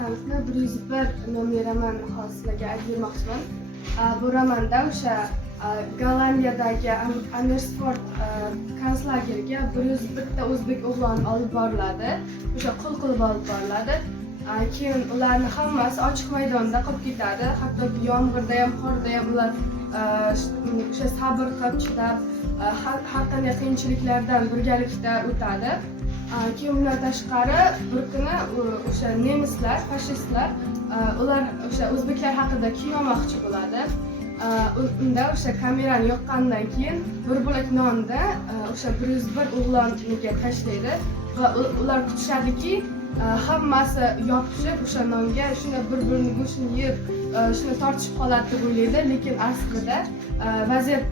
101 nomli roman hosiliga aytmoqchiman. Bu romanda o'sha Gollandiyadagi Amersfoort konslageriga 101 ta o'zbek o'g'loni olib boriladi. O'sha qul qilib olib boriladi. Keyin ularni hammasi ochiq maydonda qolib ketadi. Hattoki yomg'irda ham, qorda ham ular o'sha sabr qilib chidab, har qanday qiyinchiliklardan birgalikda o'tadi. Keyin undan tashqari bir kuni o'sha nemislar, fashistlar ular o'sha o'zbeklar haqida kinomoqchi bo'ladi. Unda o'sha kamerani yoqqandan keyin bir bo'lak nonni o'sha 101 o'g'loniga tashlaydi va ular kutishadiki, hammasi yopishib o'sha nonga shuni bir-birini go'shtini yeb, shuni tortishib qoladi deb o'ylaydi, lekin aslida vaziyat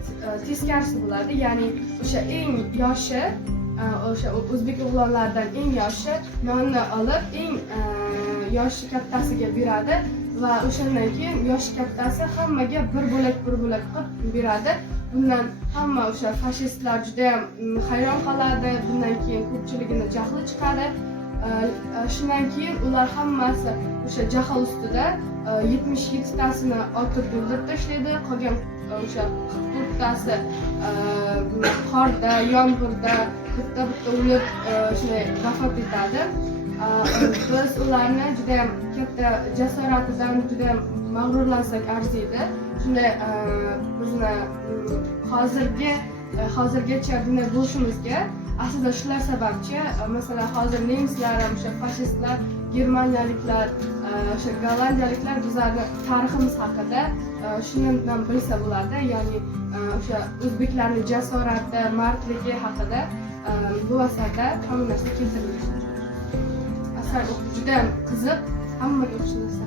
teskarisi bo'ladi. Ya'ni o'sha eng yoshi o'sha o'zbek o'g'lonlaridan eng yoshi nonni olib, eng yoshi kattasiga beradi va o'shandan keyin yoshi kattasi hammaga bir bo'lak qilib beradi. Bundan hamma o'sha fashistlar juda ham hayron qoladi. Bundan keyin ko'pchiligini jahli chiqadi. Shundan keyin ular hammasi o'sha jahl ustida 77 tasini otib o'ldirib tashlaydi. Qolgan o'sha 44 tasi qorda, yomg'irda bitta o'lib shunday vafot etadi. Biz ularni juda ham katta jasoratidan juda ham mag'rurlansak arziydi. Shunday bizni hozirgacha bunday bo'lishimizga aslida shular sababchi. Masalan, hozir nemislar, o'sha fashistlar, germaniyaliklar, o'sha gollandiyaliklar bizlarni tariximiz haqida shundan bilsa bo'ladi. Ya'ni o'sha o'zbeklarning jasorati, mardligi haqida bu asarda hamma narsa keltirilgan. Asar juda ham qiziq, hammaga o'xshash narsa.